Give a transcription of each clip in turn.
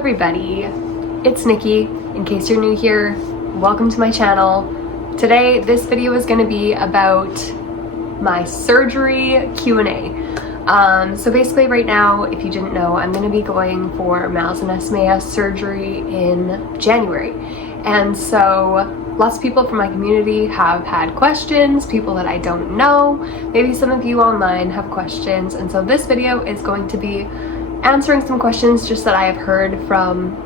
everybody, it's Nikki. In case you're new here, welcome to my channel. Today this video is going to be about my surgery Q&A. So basically right now, if you didn't know, I'm going to be going for MALS and SMAS surgery in January. And so lots of people from my community have had questions, people that I don't know, maybe some of you online have questions, and so this video is going to be answering some questions just that I have heard from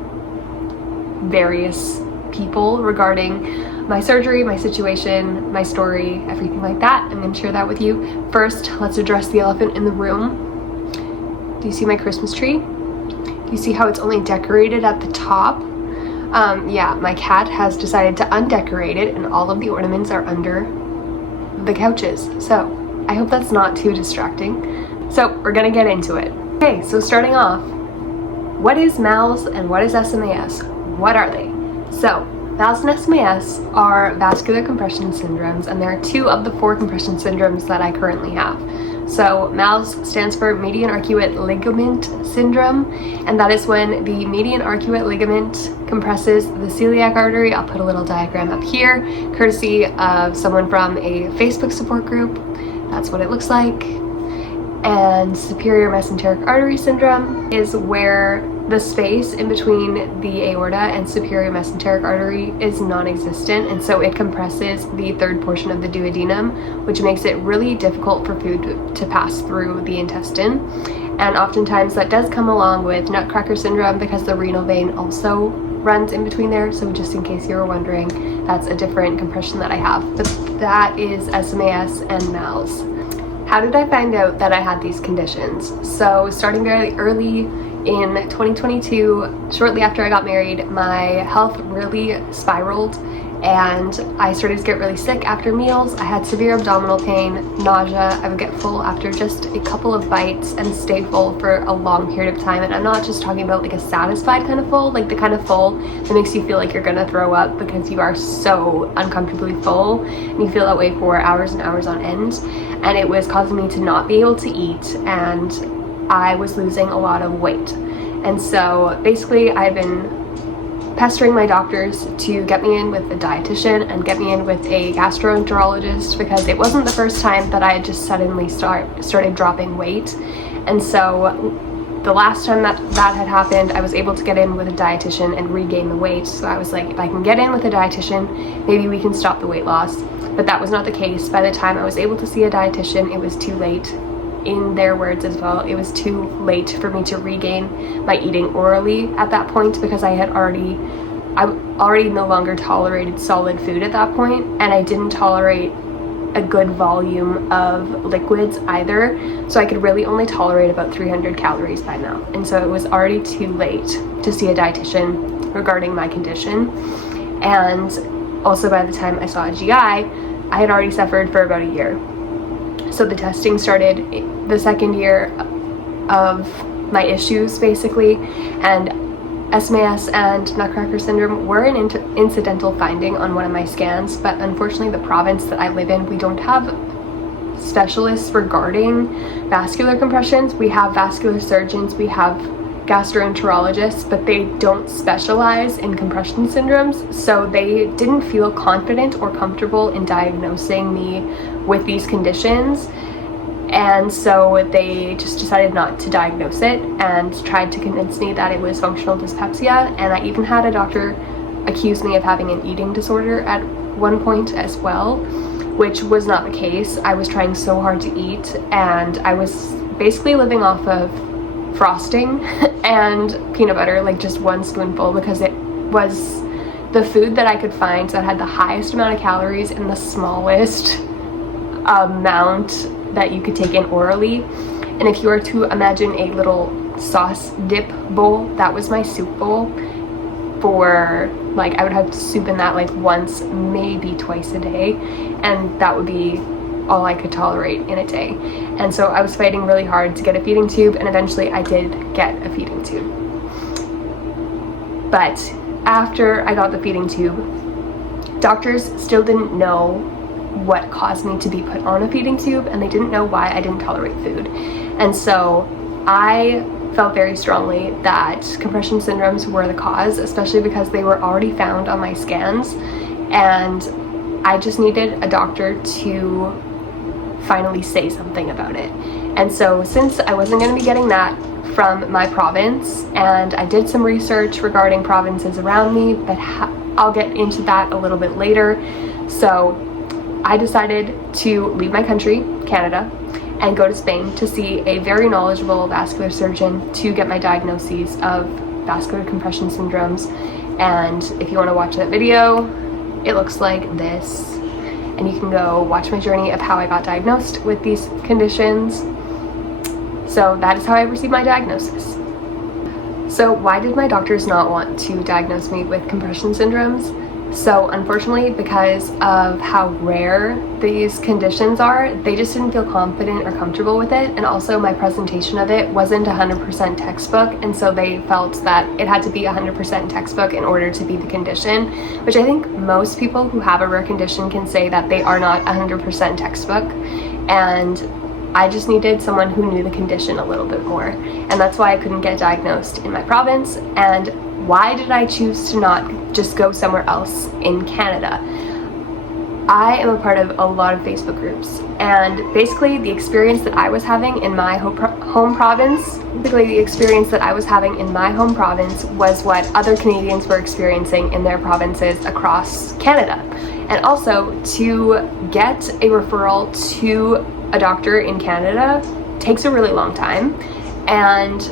various people regarding my surgery, my situation, my story, everything like that. I'm going to share that with you. First, let's address the elephant in the room. Do you see my Christmas tree? Do you see how it's only decorated at the top? Yeah, my cat has decided to undecorate it and all of the ornaments are under the couches. So I hope that's not too distracting. So we're gonna get into it. Okay, so starting off, what is MALS and what is SMAS? What are they? So MALS and SMAS are vascular compression syndromes, and there are two of the four compression syndromes that I currently have. So MALS stands for median arcuate ligament syndrome, and that is when the median arcuate ligament compresses the celiac artery. I'll put a little diagram up here, courtesy of someone from a Facebook support group. That's what it looks like. And superior mesenteric artery syndrome is where the space in between the aorta and superior mesenteric artery is non-existent, and so it compresses the third portion of the duodenum, which makes it really difficult for food to pass through the intestine. And oftentimes that does come along with nutcracker syndrome because the renal vein also runs in between there. So just in case you were wondering, that's a different compression that I have. But that is SMAS and MALS. How did I find out that I had these conditions? So starting very early in 2022, shortly after I got married, my health really spiraled and I started to get really sick after meals. I had severe abdominal pain, nausea. I would get full after just a couple of bites and stay full for a long period of time. And I'm not just talking about like a satisfied kind of full, like the kind of full that makes you feel like you're gonna throw up because you are so uncomfortably full and you feel that way for hours and hours on end. And it was causing me to not be able to eat, and I was losing a lot of weight. And so basically I've been pestering my doctors to get me in with a dietitian and get me in with a gastroenterologist, because it wasn't the first time that I had just suddenly started dropping weight. And so the last time that had happened, I was able to get in with a dietitian and regain the weight. So I was like, if I can get in with a dietitian, maybe we can stop the weight loss. But that was not the case. By the time I was able to see a dietitian, it was too late. In their words as well, it was too late for me to regain my eating orally at that point, because I already no longer tolerated solid food at that point, and I didn't tolerate a good volume of liquids either. So I could really only tolerate about 300 calories by mouth. And so it was already too late to see a dietitian regarding my condition. And also by the time I saw a GI, I had already suffered for about a year. So the testing started the second year of my issues basically, and SMAS and nutcracker syndrome were an incidental finding on one of my scans, but unfortunately the province that I live in, we don't have specialists regarding vascular compressions. We have vascular surgeons, we have gastroenterologists, but they don't specialize in compression syndromes, so they didn't feel confident or comfortable in diagnosing me with these conditions. And so they just decided not to diagnose it and tried to convince me that it was functional dyspepsia. And I even had a doctor accuse me of having an eating disorder at one point as well, which was not the case. I was trying so hard to eat, and I was basically living off of frosting and peanut butter, like just one spoonful, because it was the food that I could find that had the highest amount of calories and the smallest amount that you could take in orally. And if you were to imagine a little sauce dip bowl, that was my soup bowl. For like, I would have soup in that like once, maybe twice a day, and that would be all I could tolerate in a day. And so I was fighting really hard to get a feeding tube, and eventually I did get a feeding tube. But after I got the feeding tube, doctors still didn't know what caused me to be put on a feeding tube, and they didn't know why I didn't tolerate food. And so I felt very strongly that compression syndromes were the cause, especially because they were already found on my scans, and I just needed a doctor to finally say something about it. And so since I wasn't going to be getting that from my province, and I did some research regarding provinces around me, but I'll get into that a little bit later. So I decided to leave my country, Canada, and go to Spain to see a very knowledgeable vascular surgeon to get my diagnoses of vascular compression syndromes. And if you want to watch that video, it looks like this, and you can go watch my journey of how I got diagnosed with these conditions. So that is how I received my diagnosis. So why did my doctors not want to diagnose me with compression syndromes? So unfortunately, because of how rare these conditions are, they just didn't feel confident or comfortable with it. And also my presentation of it wasn't 100% textbook, and so they felt that it had to be 100% textbook in order to be the condition, which I think most people who have a rare condition can say that they are not 100% textbook. And I just needed someone who knew the condition a little bit more, and that's why I couldn't get diagnosed in my province. And why did I choose to not just go somewhere else in Canada? I am a part of a lot of Facebook groups, and basically the experience that I was having in my home province was what other Canadians were experiencing in their provinces across Canada. And also, to get a referral to a doctor in Canada takes a really long time, and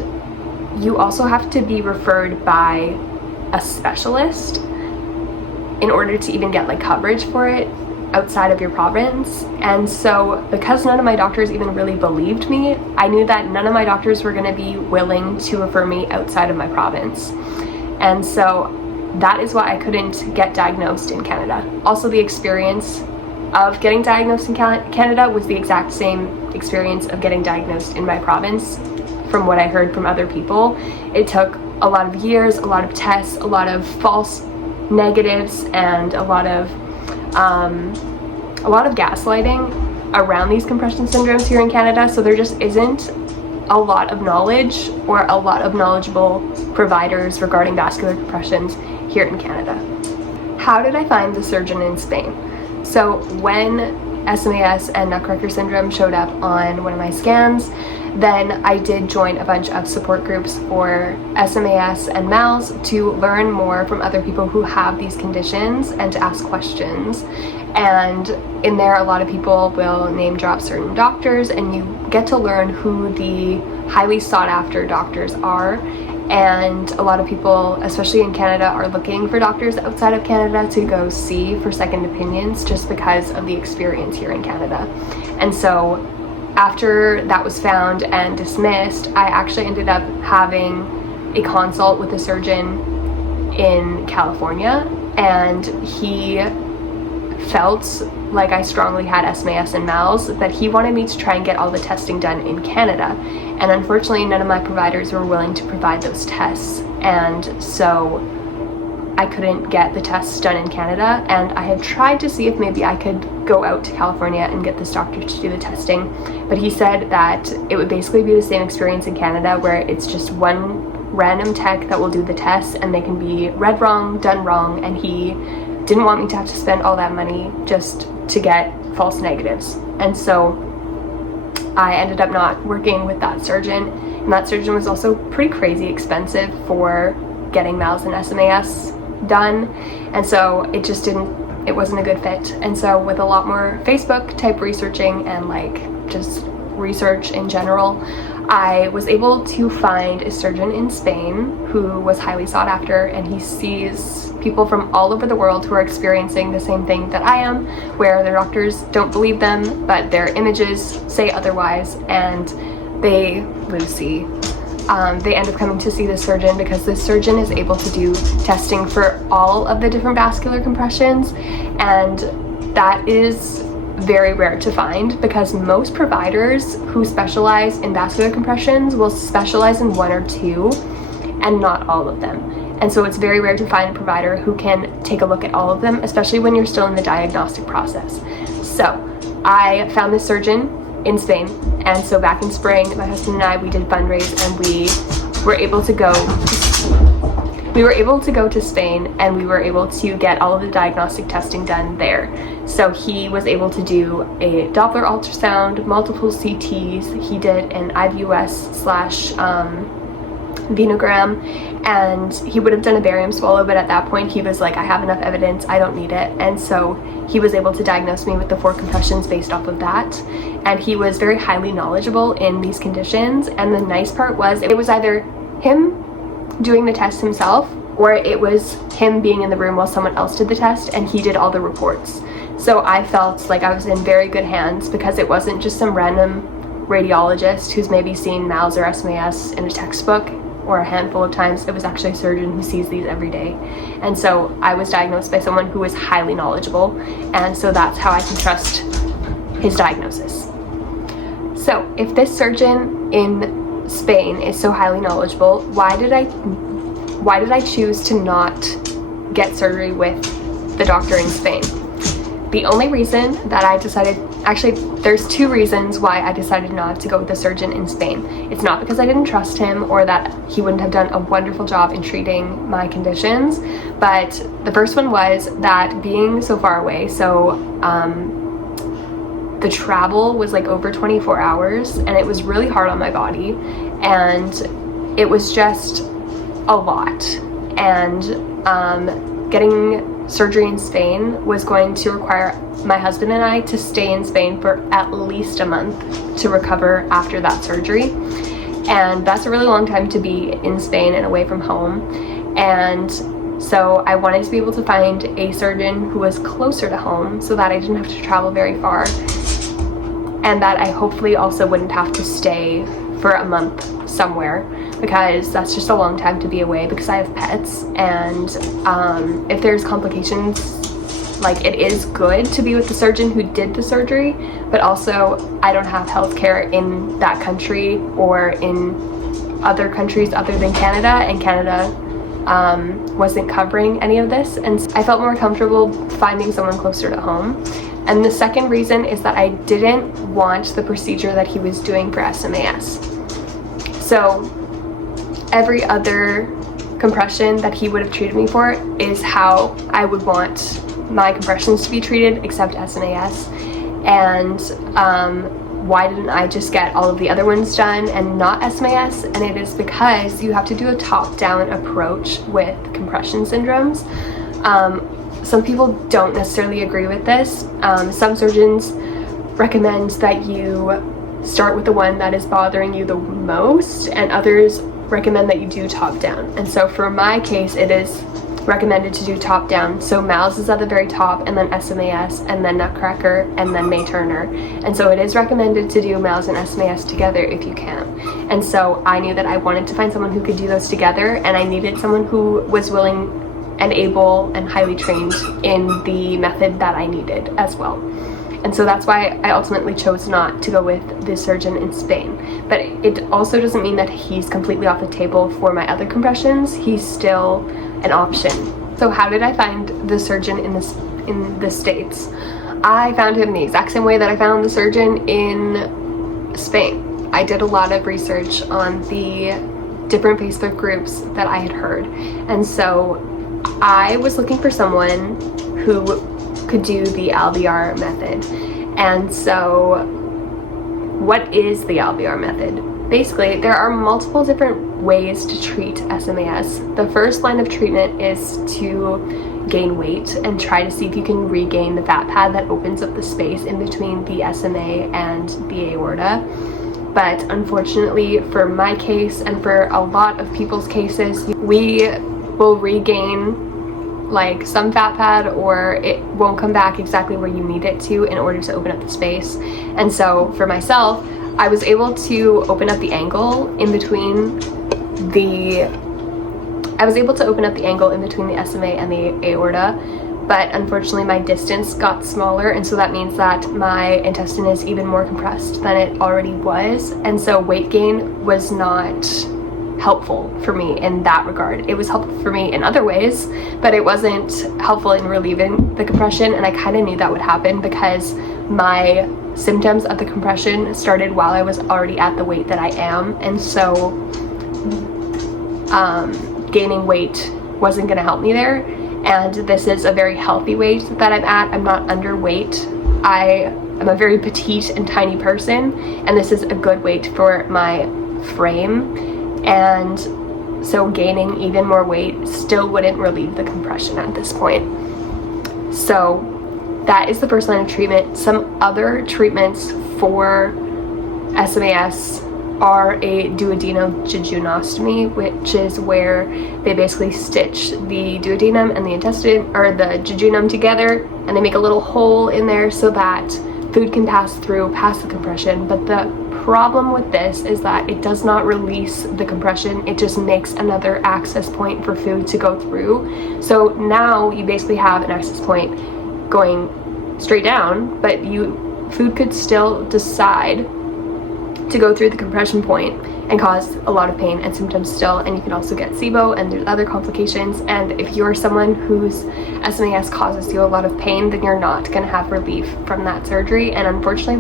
you also have to be referred by a specialist in order to even get like coverage for it outside of your province. And so because none of my doctors even really believed me, I knew that none of my doctors were going to be willing to refer me outside of my province. And so that is why I couldn't get diagnosed in Canada. Also, the experience of getting diagnosed in Canada was the exact same experience of getting diagnosed in my province. From what I heard from other people, it took a lot of years, a lot of tests, a lot of false negatives, and a lot of gaslighting around these compression syndromes here in Canada. So there just isn't a lot of knowledge or a lot of knowledgeable providers regarding vascular compressions here in Canada. How did I find the surgeon in Spain? So when SMAS and nutcracker syndrome showed up on one of my scans, then I did join a bunch of support groups for SMAS and MALS to learn more from other people who have these conditions and to ask questions. And in there, a lot of people will name drop certain doctors, and you get to learn who the highly sought after doctors are. And a lot of people, especially in Canada, are looking for doctors outside of Canada to go see for second opinions just because of the experience here in Canada. And so after that was found and dismissed, I actually ended up having a consult with a surgeon in California, and he felt like I strongly had SMAS and MALS, but he wanted me to try and get all the testing done in Canada. And unfortunately, none of my providers were willing to provide those tests, and so I couldn't get the tests done in Canada. And I had tried to see if maybe I could go out to California and get this doctor to do the testing, but he said that it would basically be the same experience in Canada, where it's just one random tech that will do the tests, and they can be read wrong, done wrong, and he didn't want me to have to spend all that money just to get false negatives. And so I ended up not working with that surgeon, and that surgeon was also pretty crazy expensive for getting MALS and SMAS done, and so it wasn't a good fit. And so with a lot more Facebook type researching and like just research in general, I was able to find a surgeon in Spain who was highly sought after, and he sees people from all over the world who are experiencing the same thing that I am, where their doctors don't believe them, but their images say otherwise, and they end up coming to see this surgeon because this surgeon is able to do testing for all of the different vascular compressions, and that is very rare to find because most providers who specialize in vascular compressions will specialize in one or two and not all of them. And so it's very rare to find a provider who can take a look at all of them, especially when you're still in the diagnostic process. So I found this surgeon in Spain. And so back in spring, my husband and I, we did fundraise, and we were able to go to Spain, and we were able to get all of the diagnostic testing done there. So he was able to do a Doppler ultrasound, multiple CTs, he did an IVUS/venogram, and he would have done a barium swallow, but at that point he was like, I have enough evidence, I don't need it. And so he was able to diagnose me with the 4 compressions based off of that. And he was very highly knowledgeable in these conditions. And the nice part was, it was either him doing the test himself, or it was him being in the room while someone else did the test and he did all the reports. So I felt like I was in very good hands, because it wasn't just some random radiologist who's maybe seen MALS or SMAS in a textbook or a handful of times. It was actually a surgeon who sees these every day. And so I was diagnosed by someone who was highly knowledgeable, and so that's how I can trust his diagnosis. So if this surgeon in Spain is so highly knowledgeable, why did I choose to not get surgery with the doctor in Spain? The only reason that I decided, actually there's 2 reasons why I decided not to go with the surgeon in Spain. It's not because I didn't trust him or that he wouldn't have done a wonderful job in treating my conditions, but the first one was that being so far away, so the travel was like over 24 hours, and it was really hard on my body, and it was just a lot. And getting surgery in Spain was going to require my husband and I to stay in Spain for at least a month to recover after that surgery. And that's a really long time to be in Spain and away from home. And so I wanted to be able to find a surgeon who was closer to home, so that I didn't have to travel very far, and that I hopefully also wouldn't have to stay for a month somewhere, because that's just a long time to be away, because I have pets. And if there's complications, like, it is good to be with the surgeon who did the surgery, but also I don't have healthcare in that country or in other countries other than Canada, and Canada wasn't covering any of this, and I felt more comfortable finding someone closer to home. And the second reason is that I didn't want the procedure that he was doing for SMAS. So every other compression that he would have treated me for is how I would want my compressions to be treated, except SMAS. And why didn't I just get all of the other ones done and not SMAS? And it is because you have to do a top-down approach with compression syndromes. Some people don't necessarily agree with this. Some surgeons recommend that you start with the one that is bothering you the most, and others recommend that you do top down. And so for my case, it is recommended to do top down. So MALS is at the very top, and then SMAS, and then Nutcracker, and then May Turner. And so it is recommended to do MALS and SMAS together if you can. And so I knew that I wanted to find someone who could do those together, and I needed someone who was willing and able and highly trained in the method that I needed as well. And so that's why I ultimately chose not to go with this surgeon in Spain. But it also doesn't mean that he's completely off the table for my other compressions. He's still an option. So how did I find the surgeon in the States? I found him the exact same way that I found the surgeon in Spain. I did a lot of research on the different Facebook groups that I had heard. And so I was looking for someone who could do the Alviar method. And so what is the Alviar method? Basically, there are multiple different ways to treat SMAS. The first line of treatment is to gain weight and try to see if you can regain the fat pad that opens up the space in between the SMA and the aorta. But unfortunately, for my case and for a lot of people's cases, we will regain like some fat pad, or it won't come back exactly where you need it to in order to open up the space. And so for myself, I was able to open up the angle in between the SMA and the aorta, but unfortunately my distance got smaller, and so that means that my intestine is even more compressed than it already was. And so weight gain was not helpful for me in that regard. It was helpful for me in other ways, but it wasn't helpful in relieving the compression, and I kind of knew that would happen because my symptoms of the compression started while I was already at the weight that I am, and so gaining weight wasn't going to help me there. And this is a very healthy weight that I'm at. I'm not underweight. I am a very petite and tiny person, and this is a good weight for my frame, and so gaining even more weight still wouldn't relieve the compression at this point. So that is the first line of treatment. Some other treatments for SMAS are a duodenojejunectomy, which is where they basically stitch the duodenum and the intestine, or the jejunum, together, and they make a little hole in there so that food can pass through past the compression. But the problem with this is that it does not release the compression, it just makes another access point for food to go through. So now you basically have an access point going straight down, but food could still decide to go through the compression point and cause a lot of pain and symptoms still, and you can also get SIBO, and there's other complications. And if you're someone whose SMAS causes you a lot of pain, then you're not going to have relief from that surgery. And unfortunately,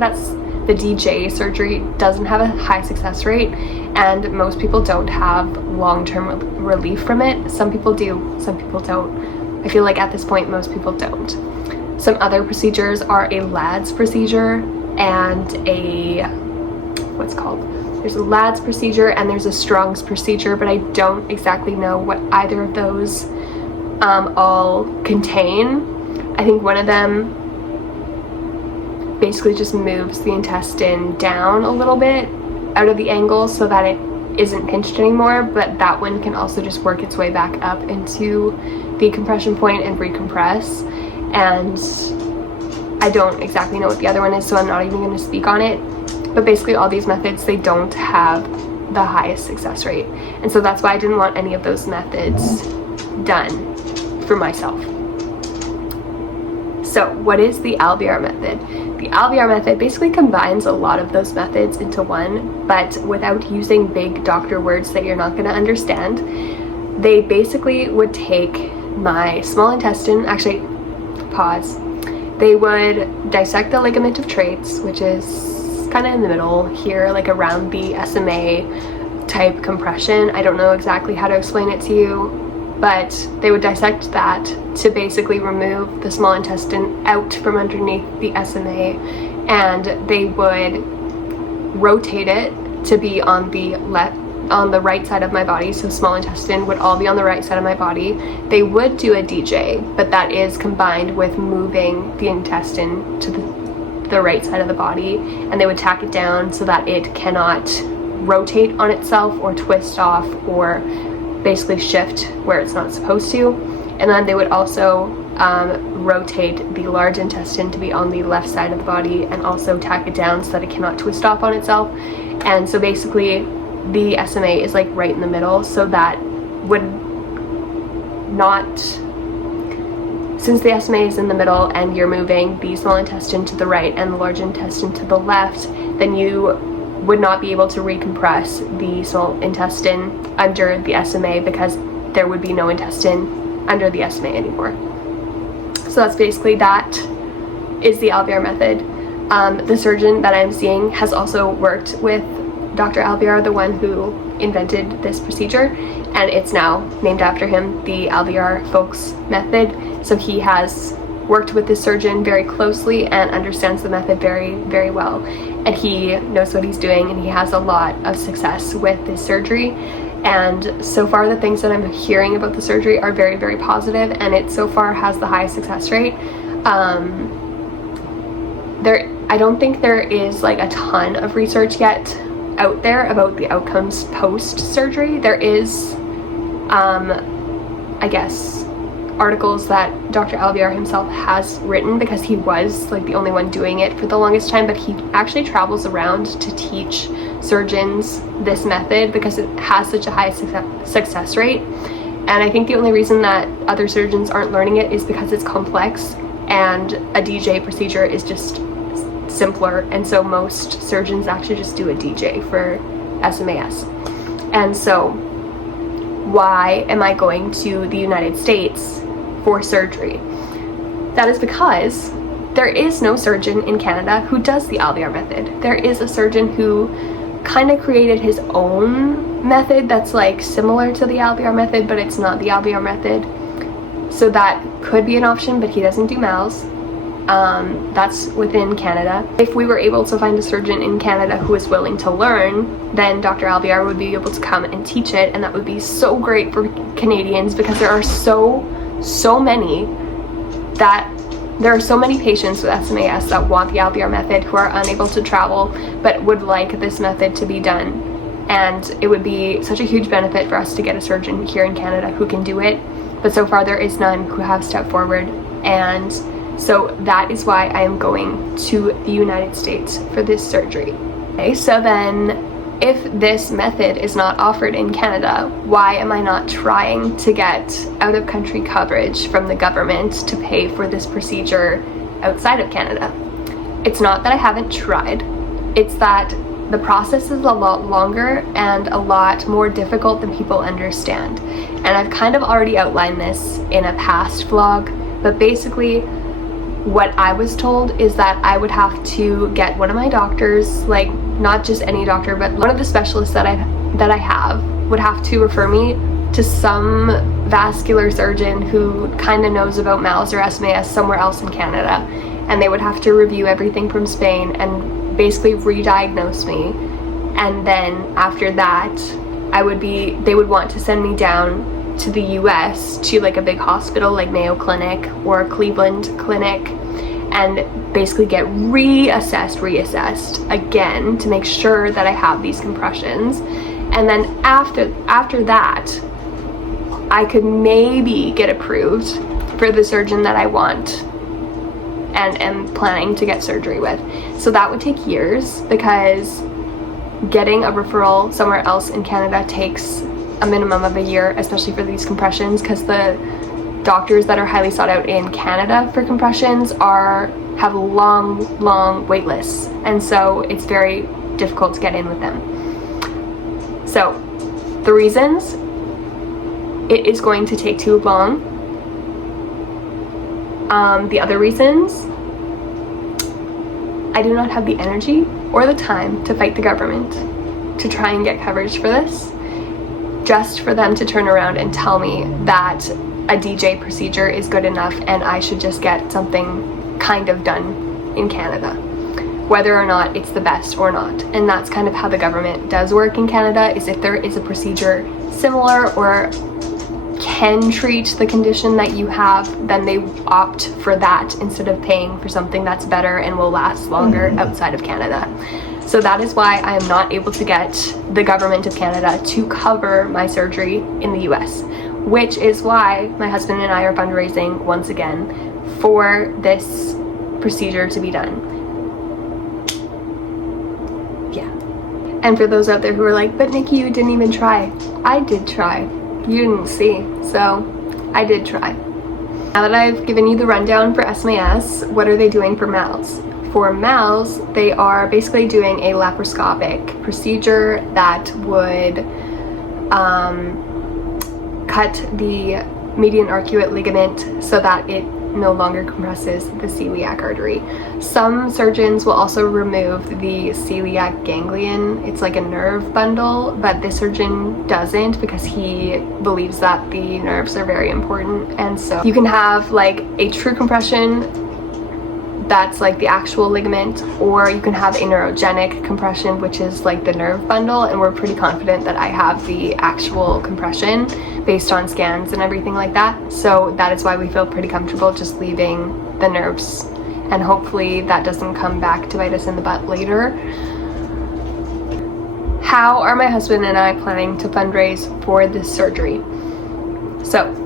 the DJ surgery doesn't have a high success rate, and most people don't have long-term relief from it. Some people do, some people don't. I feel like at this point most people don't. Some other procedures are a LADS procedure and there's a LADS procedure and there's a Strong's procedure, but I don't exactly know what either of those all contain. I think one of them basically just moves the intestine down a little bit out of the angle so that it isn't pinched anymore, but that one can also just work its way back up into the compression point and recompress. And I don't exactly know what the other one is, so I'm not even going to speak on it. But basically all these methods, they don't have the highest success rate, and so that's why I didn't want any of those methods done for myself. So what is the Alviar method? The Alviar method basically combines a lot of those methods into one, but without using big doctor words that you're not going to understand. They basically would take my small intestine, actually, pause. They would dissect the ligament of Treitz, which is kind of in the middle here, like around the SMA type compression. I don't know exactly how to explain it to you, but they would dissect that to basically remove the small intestine out from underneath the SMA, and they would rotate it to be on the right side of my body, so small intestine would all be on the right side of my body. They would do a DJ, but that is combined with moving the intestine to the right side of the body, and they would tack it down so that it cannot rotate on itself or twist off or basically shift where it's not supposed to. And then they would also rotate the large intestine to be on the left side of the body and also tack it down so that it cannot twist off on itself. And so basically the SMA is like right in the middle, so that would not, since the SMA is in the middle and you're moving the small intestine to the right and the large intestine to the left, then you would not be able to recompress the small intestine under the SMA because there would be no intestine under the SMA anymore. So that's basically, that is the Alviar method. The surgeon that I'm seeing has also worked with Dr. Alviar, the one who invented this procedure, and it's now named after him, the Alviar Folks method. So he has worked with this surgeon very closely and understands the method very, very well, and he knows what he's doing, and he has a lot of success with this surgery. And so far the things that I'm hearing about the surgery are very, very positive, and it so far has the highest success rate. I don't think there is like a ton of research yet out there about the outcomes post-surgery. There is, I guess, articles that Dr. Alviar himself has written because he was like the only one doing it for the longest time, but he actually travels around to teach surgeons this method because it has such a high success rate. And I think the only reason that other surgeons aren't learning it is because it's complex, and a DJ procedure is just simpler, and so most surgeons actually just do a DJ for SMAS. And so why am I going to the United States for surgery? That is because there is no surgeon in Canada who does the Alviar method. There is a surgeon who kind of created his own method that's like similar to the Alviar method, but it's not the Alviar method. So that could be an option, but he doesn't do MALS. That's within Canada. If we were able to find a surgeon in Canada who is willing to learn, then Dr. Alviar would be able to come and teach it, and that would be so great for Canadians, because there are so many patients with SMAS that want the Alviar method, who are unable to travel but would like this method to be done. And it would be such a huge benefit for us to get a surgeon here in Canada who can do it. But so far there is none who have stepped forward. And so that is why I am going to the United States for this surgery. Okay, so then if this method is not offered in Canada, why am I not trying to get out-of-country coverage from the government to pay for this procedure outside of Canada? It's not that I haven't tried, it's that the process is a lot longer and a lot more difficult than people understand. And I've kind of already outlined this in a past vlog, but basically what I was told is that I would have to get one of my doctors, like not just any doctor, but one of the specialists that I have would have to refer me to some vascular surgeon who kind of knows about MALS or SMAS somewhere else in Canada, and they would have to review everything from Spain and basically re-diagnose me. And then after that, they would want to send me down to the US to like a big hospital like Mayo Clinic or Cleveland Clinic, and basically get reassessed again to make sure that I have these compressions. And then after that, I could maybe get approved for the surgeon that I want and am planning to get surgery with. So that would take years, because getting a referral somewhere else in Canada takes a minimum of a year, especially for these compressions, because the doctors that are highly sought out in Canada for compressions have long wait lists, and so it's very difficult to get in with them. So the reasons it is going to take too long, the other reasons, I do not have the energy or the time to fight the government to try and get coverage for this, just for them to turn around and tell me that a DJ procedure is good enough and I should just get something kind of done in Canada, whether or not it's the best or not. And that's kind of how the government does work in Canada, is if there is a procedure similar or can treat the condition that you have, then they opt for that instead of paying for something that's better and will last longer outside of Canada. So that is why I am not able to get the government of Canada to cover my surgery in the US, which is why my husband and I are fundraising once again for this procedure to be done. Yeah. And for those out there who are like, but Nikki, you didn't even try. I did try. You didn't see, so I did try. Now that I've given you the rundown for SMAS, what are they doing for MALS? For MALS, they are basically doing a laparoscopic procedure that would cut the median arcuate ligament so that it no longer compresses the celiac artery. Some surgeons will also remove the celiac ganglion. It's like a nerve bundle, but this surgeon doesn't, because he believes that the nerves are very important. And so you can have like a true compression that's like the actual ligament, or you can have a neurogenic compression, which is like the nerve bundle, and we're pretty confident that I have the actual compression based on scans and everything like that. So that is why we feel pretty comfortable just leaving the nerves, and hopefully that doesn't come back to bite us in the butt later. How are my husband and I planning to fundraise for this surgery? So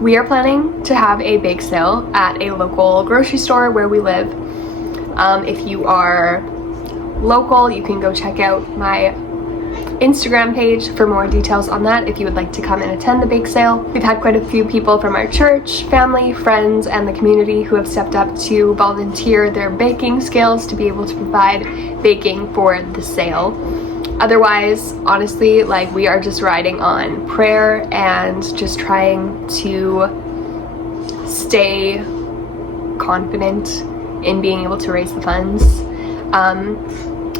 we are planning to have a bake sale at a local grocery store where we live. If you are local, you can go check out my Instagram page for more details on that if you would like to come and attend the bake sale. We've had quite a few people from our church, family, friends, and the community who have stepped up to volunteer their baking skills to be able to provide baking for the sale. Otherwise, honestly, like, we are just riding on prayer and just trying to stay confident in being able to raise the funds.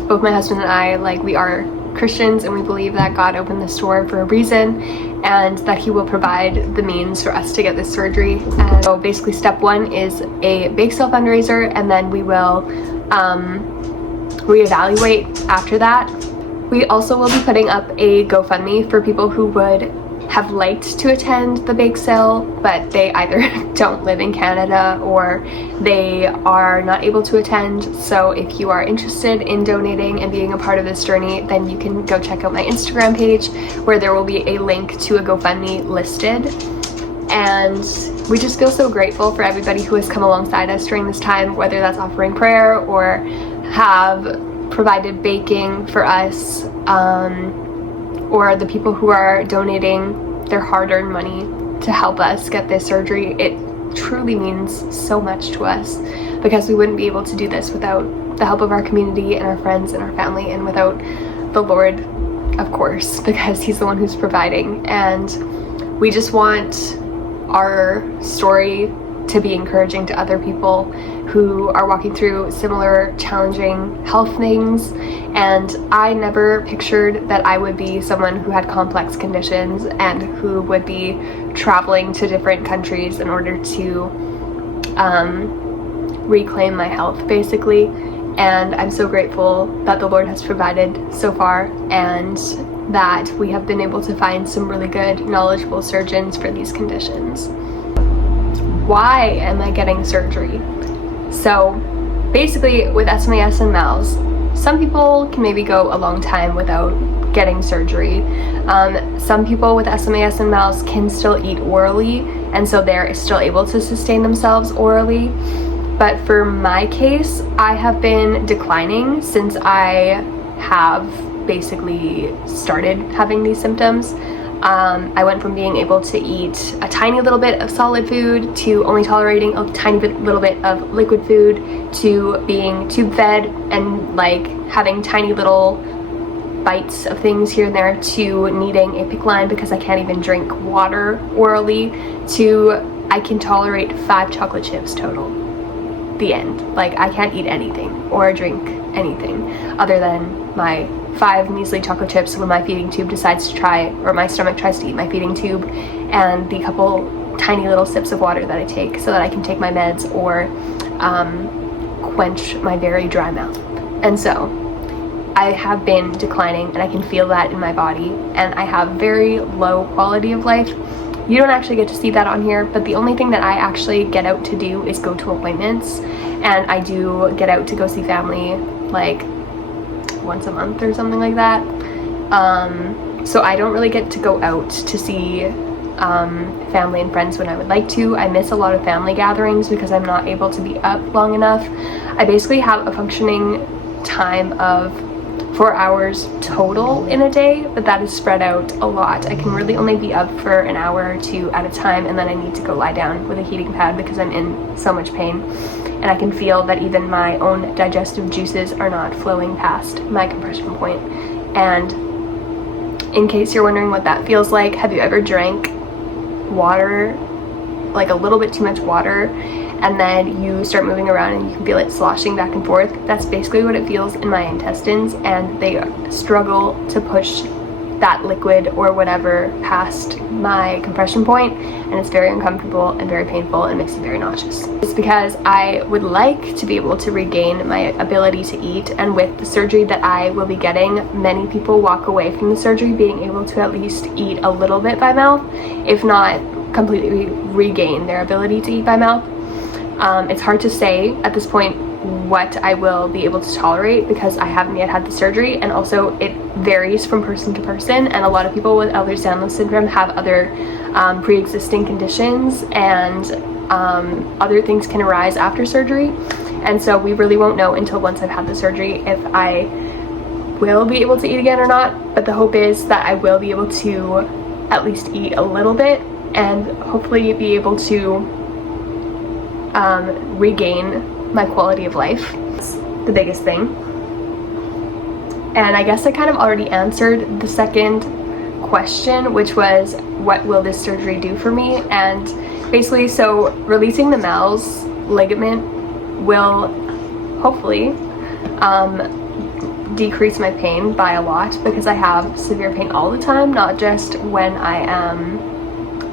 Both my husband and I, like, we are Christians, and we believe that God opened this door for a reason and that he will provide the means for us to get this surgery. And so basically step one is a bake sale fundraiser, and then we will reevaluate after that. We also will be putting up a GoFundMe for people who would have liked to attend the bake sale, but they either don't live in Canada or they are not able to attend. So if you are interested in donating and being a part of this journey, then you can go check out my Instagram page, where there will be a link to a GoFundMe listed. And we just feel so grateful for everybody who has come alongside us during this time, whether that's offering prayer or have provided baking for us, or the people who are donating their hard-earned money to help us get this surgery. It truly means so much to us, because we wouldn't be able to do this without the help of our community and our friends and our family, and without the Lord, of course, because he's the one who's providing. And we just want our story to be encouraging to other people who are walking through similar challenging health things. And I never pictured that I would be someone who had complex conditions and who would be traveling to different countries in order to reclaim my health, basically. And I'm so grateful that the Lord has provided so far, and that we have been able to find some really good, knowledgeable surgeons for these conditions. Why am I getting surgery? So basically, with SMAS and MALS, some people can maybe go a long time without getting surgery. Some people with SMAS and MALS can still eat orally, and so they're still able to sustain themselves orally. But for my case, I have been declining since I have basically started having these symptoms. I went from being able to eat a tiny little bit of solid food to only tolerating a tiny little bit of liquid food, to being tube fed and like having tiny little bites of things here and there, to needing a PICC line because I can't even drink water orally, to I can tolerate 5 chocolate chips total. The end. Like, I can't eat anything or drink anything other than my 5 measly chocolate chips when my feeding tube decides to try, or my stomach tries to eat my feeding tube, and the couple tiny little sips of water that I take so that I can take my meds or quench my very dry mouth. And so I have been declining, and I can feel that in my body, and I have very low quality of life. You don't actually get to see that on here, but the only thing that I actually get out to do is go to appointments, and I do get out to go see family like once a month or something like that. So I don't really get to go out to see family and friends when I would like to. I miss a lot of family gatherings because I'm not able to be up long enough. I basically have a functioning time of 4 hours total in a day, but that is spread out a lot. I can really only be up for an hour or 2 at a time, and then I need to go lie down with a heating pad because I'm in so much pain. And I can feel that even my own digestive juices are not flowing past my compression point. And in case you're wondering what that feels like, have you ever drank water, like a little bit too much water, and then you start moving around and you can feel it sloshing back and forth? That's basically what it feels in my intestines, and they struggle to push that liquid or whatever past my compression point, and it's very uncomfortable and very painful and makes me very nauseous. It's because I would like to be able to regain my ability to eat, and with the surgery that I will be getting, many people walk away from the surgery being able to at least eat a little bit by mouth, if not completely regain their ability to eat by mouth. It's hard to say at this point what I will be able to tolerate because I haven't yet had the surgery, and also it varies from person to person, and a lot of people with Ehlers-Danlos syndrome have other pre-existing conditions, and other things can arise after surgery, and so we really won't know until once I've had the surgery if I will be able to eat again or not. But the hope is that I will be able to at least eat a little bit and hopefully be able to regain my quality of life. That's the biggest thing. And I guess I kind of already answered the second question, which was what will this surgery do for me? And basically, so releasing the MALS ligament will hopefully decrease my pain by a lot, because I have severe pain all the time, not just when I am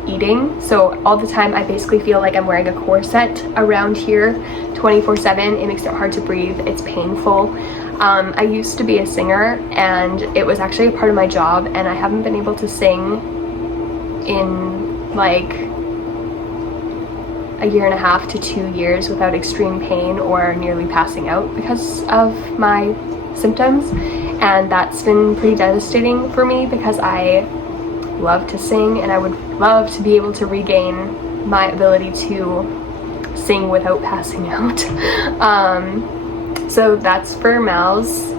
eating. So all the time I basically feel like I'm wearing a corset around here 24/7. It makes it hard to breathe. It's painful. I used to be a singer, and it was actually a part of my job, and I haven't been able to sing in like a 1.5 to 2 years without extreme pain or nearly passing out because of my symptoms. And that's been pretty devastating for me, because I love to sing and I would love to be able to regain my ability to sing without passing out. So that's for MALS,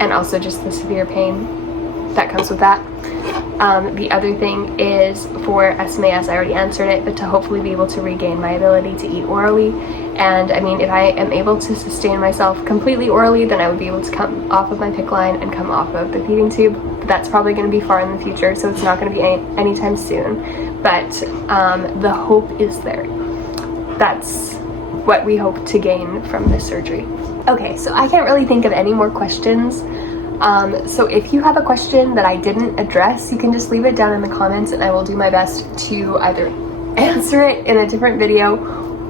and also just the severe pain that comes with that. The other thing is for SMAS, I already answered it, but to hopefully be able to regain my ability to eat orally. And I mean, if I am able to sustain myself completely orally, then I would be able to come off of my PICC line and come off of the feeding tube. But that's probably going to be far in the future, so it's not going to be anytime soon. But the hope is there. That's what we hope to gain from this surgery. Okay, so I can't really think of any more questions. So if you have a question that I didn't address, you can just leave it down in the comments, and I will do my best to either answer it in a different video,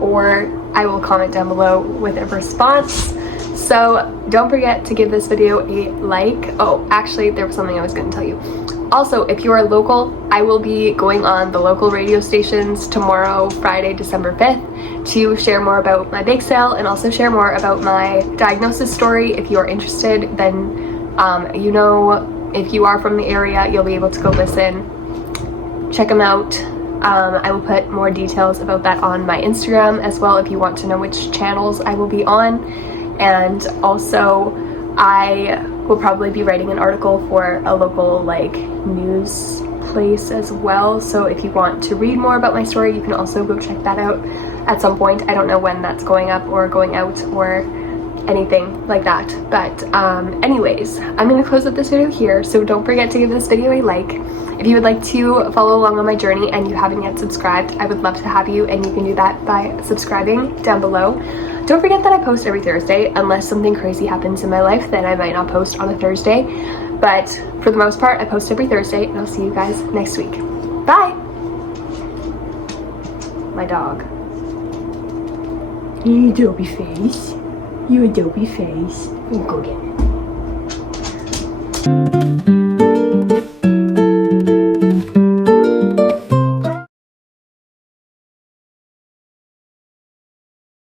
or I will comment down below with a response. So don't forget to give this video a like. Oh, actually, there was something I was going to tell you. Also, if you are local, I will be going on the local radio stations tomorrow, Friday, December 5th, to share more about my bake sale and also share more about my diagnosis story. If you are interested, then you know, if you are from the area, you'll be able to go listen. Check them out. I will put more details about that on my Instagram as well, if you want to know which channels I will be on. And also, I will probably be writing an article for a local like news place as well. So if you want to read more about my story, you can also go check that out at some point. I don't know when that's going up or going out or anything like that, but anyways, I'm gonna close up this video here. So don't forget to give this video a like. If you would like to follow along on my journey and you haven't yet subscribed, I would love to have you, and you can do that by subscribing down below. Don't forget that I post every Thursday. Unless something crazy happens in my life, then I might not post on a Thursday, but for the most part I post every Thursday, and I'll see you guys next week. Bye. My dog. You dopey face. You a dopey face. You go get it.